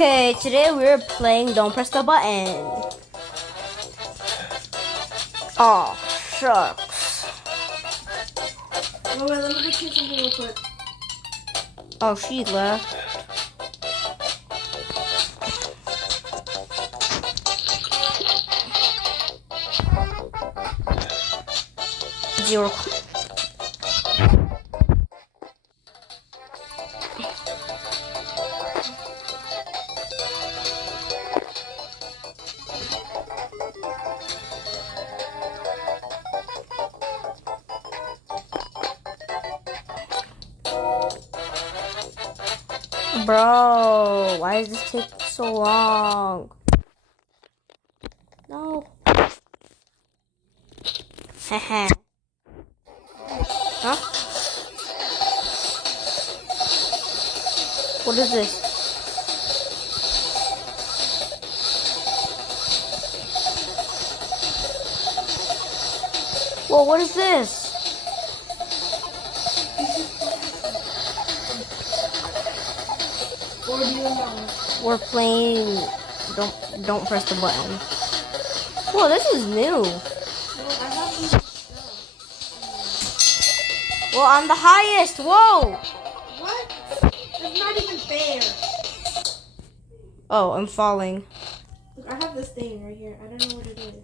Okay, today we're playing Don't Press the Button. Oh, shucks. Oh, wait, let me go check something real quick. Oh, she left. Zero. Bro, why does this take so long? No. Haha. Huh? What is this? Whoa, what is this? Or do you know? We're playing Don't Press the Button. Whoa, this is new. Well, I have these stuff. Well, I'm the highest. Whoa. What? That's not even fair. Oh, I'm falling. Look, I have this thing right here. I don't know what it is.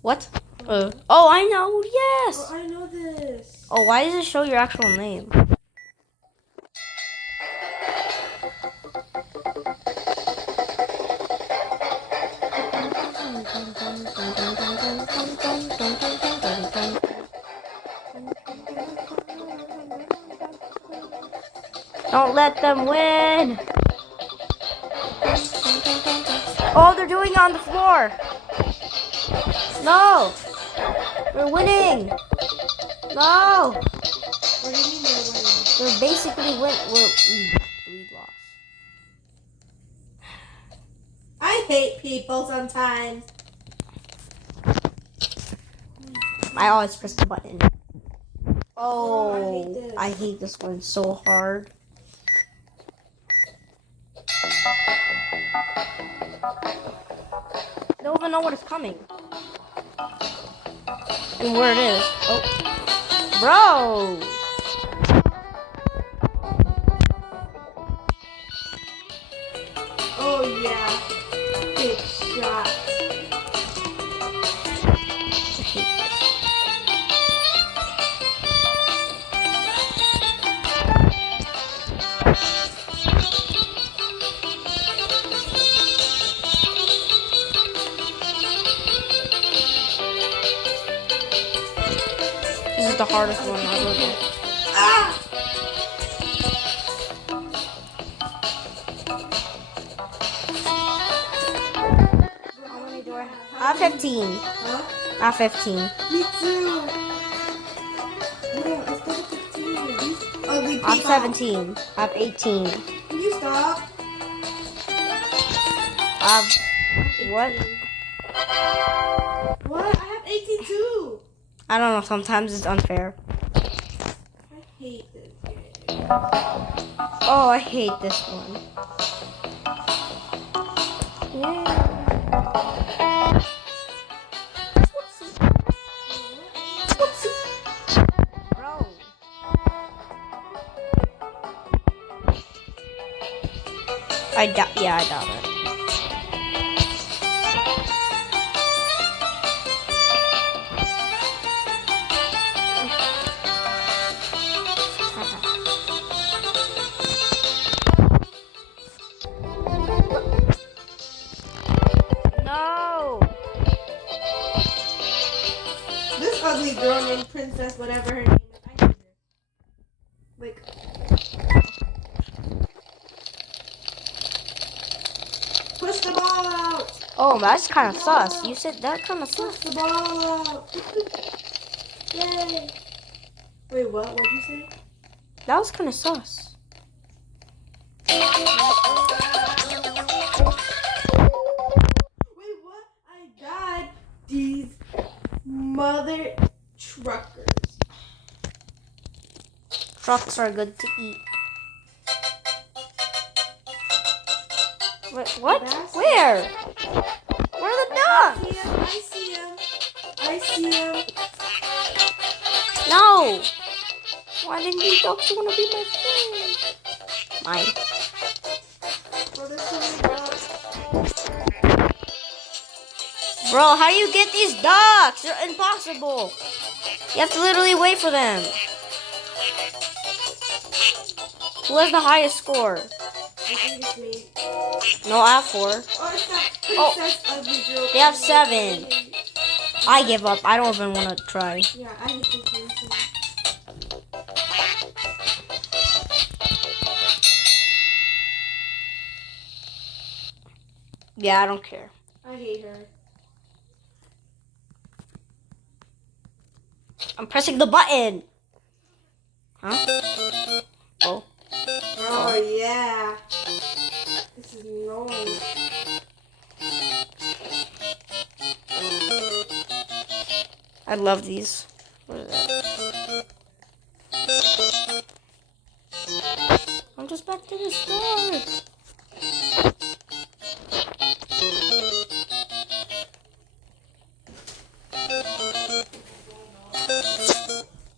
What? Oh, I know. Yes. Oh, I know this. Oh, why does it show your actual name? Don't let them win. Oh, they're doing it on the floor. No. We're winning. No. What do you mean they're winning? We're basically we lost. I hate people sometimes. I always press the button. Oh, Oh, I hate this one so hard. I don't even know what is coming. And where it is. Oh. Bro! Oh, yeah. Big shot. I hate this. This is the hardest one ever. Ah! How many do I have? I have 15. Huh? I have 15. Me too. Yeah, I started 15. These ugly people. I have 17. I have 18. Can you stop? I have... What? What? I have 18 too. I don't know. Sometimes it's unfair. I hate this game. Oh, I hate this one. Yeah. Bro. Yeah, I doubt it. No. This ugly girl named Princess, whatever her name is, I hate her. Like, push the ball out. Oh, that's kind of sus. You said that kind of Push sus. the ball out. Yay. Wait, what? What'd you say? That was kind of sus. Wait, what? I got these mother truckers. Trucks are good to eat. What? Basket. Where? Where are the ducks? I see him. I see him. No. Why didn't you ducks want to be my friend? Mine. Oh, there's so many dogs. Bro, how do you get these ducks? They're impossible. You have to literally wait for them. Who has the highest score? I think it's me. No, I have 4. Oh, it's that princess ugly girl. They have 7. I give up. I don't even want to try. Yeah, I hate this game too. Yeah, I don't care. I hate her. I'm pressing the button. Huh? Oh. Oh, yeah. This is annoying. I love these. What is that? I'm just back to the start.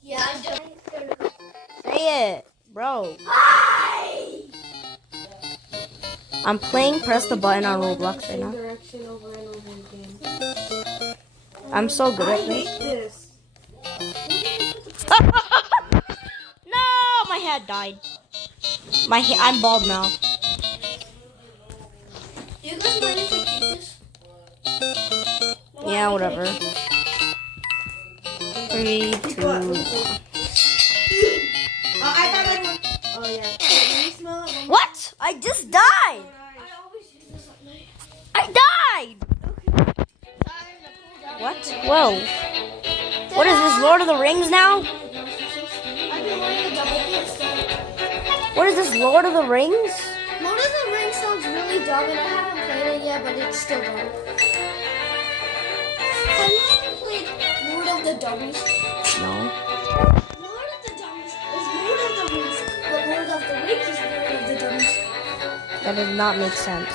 Yeah, I just. Say it, bro. I'm playing press the button on Roblox right now. Direction over and over again. I'm so good I at this. hate this. No, my head died. I'm bald now. Do you guys mind if I keep this? Yeah, whatever. 3, 2. I got like one. Oh, yeah. Can you smell it? What? I just died. I always use this at night. I died. What? Whoa. What is this, Lord of the Rings now? I've been wanting a double pistol. What is this, Lord of the Rings? Lord of the Rings sounds really dumb, and I haven't played it yet, but it's still dumb. Have you ever played Lord of the Dummies? No. Lord of the Dummies is Lord of the Rings, but Lord of the Rings is Lord of the Dummies. That does not make sense.